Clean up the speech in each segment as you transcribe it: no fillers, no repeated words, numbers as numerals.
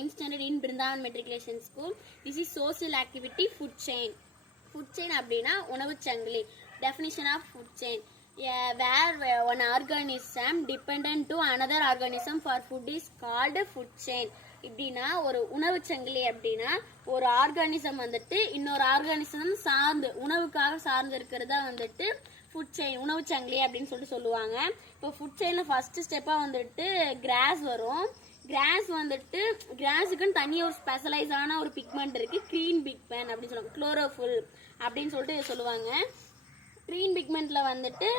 10th standard in Brindavan Matriculation School. This is social activity food chain. Food chain அப்படினா உணவு சங்கிலி. Definition of food chain. Where one organism dependent to another organism for food is called food chain. இப்படின்னா ஒரு உணவு சங்கிலி அப்படின்னா ஒரு organism வந்துட்டு இன்னொரு ஆர்கானிசம் சார்ந்து உணவுக்காக சார்ந்து இருக்கிறதா வந்துட்டு ஃபுட் செயின் உணவு சங்கிலி அப்படின்னு சொல்லிட்டு சொல்லுவாங்க. இப்போ ஃபுட் செயினில் ஃபர்ஸ்ட் ஸ்டெப்பாக வந்துட்டு கிராஸ் வரும். கிராஸ் வந்துட்டு கிராஸுக்குன்னு தனியாக ஒரு ஸ்பெஷலைஸான ஒரு பிக்மெண்ட் இருக்குது, க்ரீன் பிக்மெண்ட் அப்படின்னு சொல்லுவாங்க, குளோரோஃபுல் அப்படின்னு சொல்லிட்டு சொல்லுவாங்க. க்ரீன் பிக்மெண்ட்டில் வந்துட்டு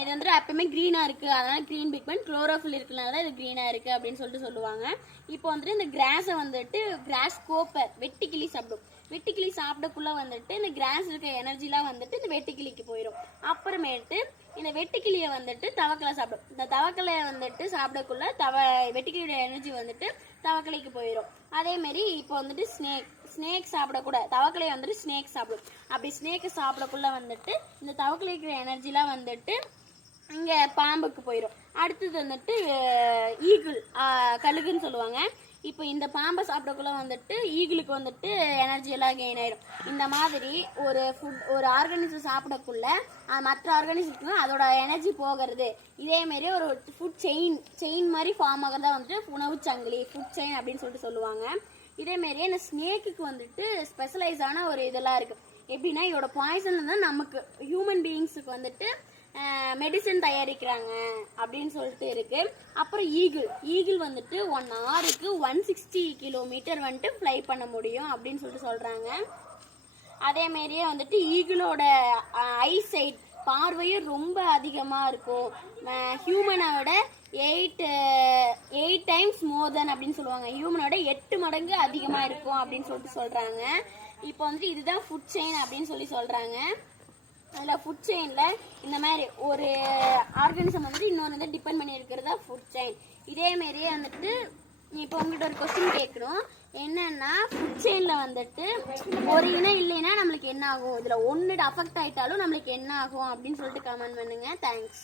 இது வந்துட்டு எப்பவுமே க்ரீனாக இருக்குது, அதனால் க்ரீன் பிக்மெண்ட், குளோரோஃபில் இருக்கிறனால தான் இது க்ரீனாக இருக்குது அப்படின்னு சொல்லிட்டு சொல்லுவாங்க. இப்போ வந்துட்டு இந்த கிராஸை வந்துட்டு கிராஸ் கோப்பர் வெட்டுக்கிளி சாப்பிடும். வெட்டுக்கிளி சாப்பிடக்குள்ள வந்துட்டு இந்த கிராஸ் இருக்க எனர்ஜிலாம் வந்துட்டு இந்த வெட்டுக்கிளிக்கு போயிடும். அப்புறமேட்டு இந்த வெட்டுக்கிளியை வந்துட்டு தவக்கலை சாப்பிடும். இந்த தவக்கலையை வந்துட்டு சாப்பிடக்குள்ள வெட்டுக்கிளியோட எனர்ஜி வந்துட்டு தவக்கலைக்கு போயிடும். அதேமாரி இப்போ வந்துட்டு ஸ்னேக் சாப்பிடக்கூட தவக்கலையை வந்துட்டு ஸ்னேக் சாப்பிடும். அப்படி ஸ்னேக்கை சாப்பிடக்குள்ள வந்துட்டு இந்த தவக்கலைக்கு எனர்ஜிலாம் வந்துட்டு இங்கே பாம்புக்கு போயிடும். அடுத்தது வந்துட்டு ஈகிள் கழுகுன்னு சொல்லுவாங்க. இப்போ இந்த பாம்பை சாப்பிடக்குள்ள வந்துட்டு ஈகிளுக்கு வந்துட்டு எனர்ஜி எல்லாம் கெயின் ஆயிடும். இந்த மாதிரி ஒரு ஆர்கானிசம் சாப்பிடக்குள்ள மற்ற ஆர்கானிசத்துக்கு அதோட எனர்ஜி போகிறது. இதேமாரி ஒரு ஃபுட் செயின் மாதிரி ஃபார்ம் ஆகிறதா வந்துட்டு உணவு சங்கிலி ஃபுட் செயின் அப்படின்னு சொல்லிட்டு சொல்லுவாங்க. இதேமாரியே இந்த ஸ்னேக்குக்கு வந்துட்டு ஸ்பெஷலைஸான ஒரு இதெல்லாம் இருக்குது. எப்படின்னா இதோட பாய்சன் தான் நமக்கு ஹியூமன் பீயிங்ஸுக்கு வந்துட்டு மெடிசன் தயாரிக்கிறாங்க அப்படின்னு சொல்லிட்டு இருக்கு. அப்புறம் ஈகிள் வந்துட்டு 1 ஹவருக்கு 160 கிலோமீட்டர் வந்துட்டு ஃப்ளை பண்ண முடியும் அப்படின்னு சொல்லிட்டு சொல்றாங்க. அதேமாரியே வந்துட்டு ஈகிளோட ஐசைட் பார்வையும் ரொம்ப அதிகமாக இருக்கும். ஹியூமனோட 8 டைம்ஸ் மோர் தென் அப்படின்னு சொல்லுவாங்க. ஹியூமனோட 8 மடங்கு அதிகமாக இருக்கும் அப்படின்னு சொல்லிட்டு சொல்கிறாங்க. இப்போ வந்துட்டு இதுதான் ஃபுட் செயின் அப்படின்னு சொல்கிறாங்க. அதில் ஃபுட் செயினில் இந்த மாதிரி ஒரு ஆர்கானிசம் வந்துட்டு இன்னொன்று வந்து டிபெண்ட் பண்ணி இருக்கிறதா ஃபுட் செயின். இதேமாரியே வந்துட்டு இப்போ உங்கள்கிட்ட ஒரு கொஸ்டின் கேட்கணும். என்னன்னா ஃபுட் செயினில் வந்துட்டு ஒரு இனம் இல்லைன்னா நம்மளுக்கு என்ன ஆகும், இதில் ஒன்று அஃபெக்ட் ஆகிட்டாலும் நம்மளுக்கு என்ன ஆகும் அப்படின்னு சொல்லிட்டு கமெண்ட் பண்ணுங்கள். தேங்க்ஸ்.